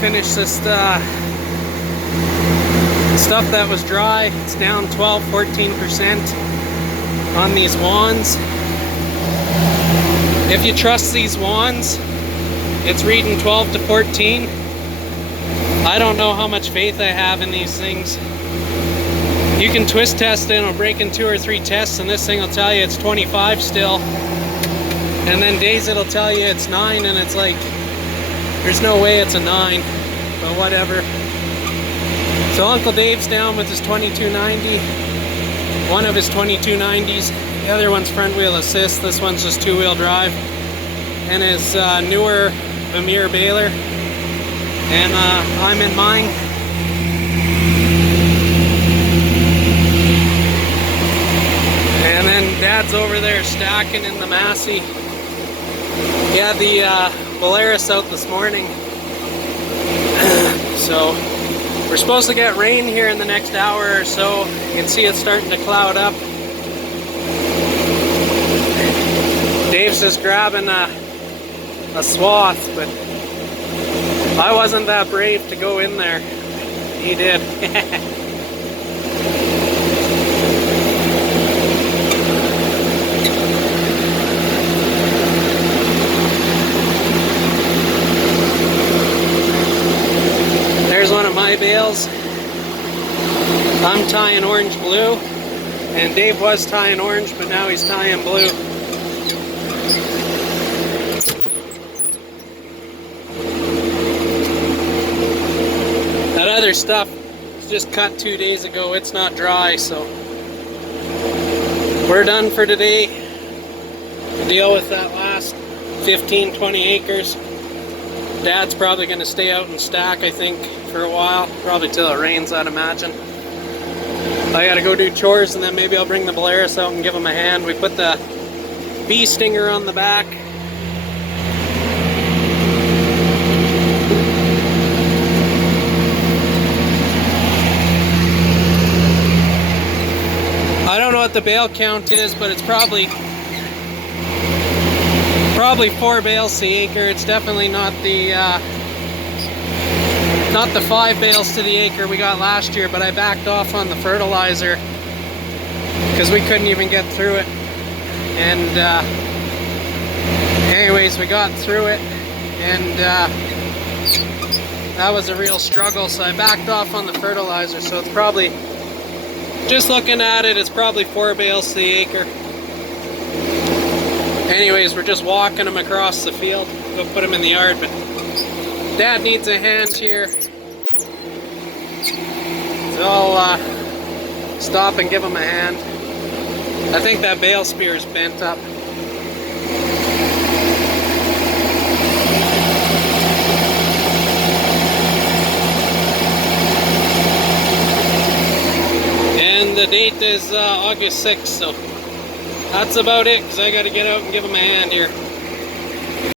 finished this stuff that was dry. It's down 12-14% on these wands. If you trust these wands, it's reading 12 to 14. I don't know how much faith I have in these things. You can twist test it and it'll break in 2 or 3 tests, and this thing will tell you it's 25 still. And then days it'll tell you it's 9, and it's like, there's no way it's a 9, but whatever. So Uncle Dave's down with his 2290, one of his 2290s. The other one's front wheel assist, this one's just 2-wheel drive. And his newer Vermeer baler. And I'm in mine. And then Dad's over there stacking in the Massey. He had the Polaris out this morning. So we're supposed to get rain here in the next hour or so. You can see it's starting to cloud up. Dave's just grabbing a swath, but I wasn't that brave to go in there. He did. There's one of my bales. I'm tying orange blue, and Dave was tying orange, but now he's tying blue. That other stuff was just cut 2 days ago. It's not dry, so we're done for today. Deal with that last 15-20 acres. Dad's probably going to stay out and stack, I think, for a while. Probably till it rains, I'd imagine. I got to go do chores, and then maybe I'll bring the Polaris out and give him a hand. We put the bee stinger on the back. I don't know what the bale count is, but it's probably 4 bales to the acre. It's definitely not the 5 bales to the acre we got last year, but I backed off on the fertilizer because we couldn't even get through it. And anyways, we got through it, and that was a real struggle, so I backed off on the fertilizer. So it's probably, just looking at it, it's probably 4 bales to the acre. Anyways, we're just walking them across the field. Go put them in the yard, but Dad needs a hand here. So I'll stop and give him a hand. I think that bale spear is bent up. And the date is August 6th, so that's about it, because I got to get out and give him a hand here.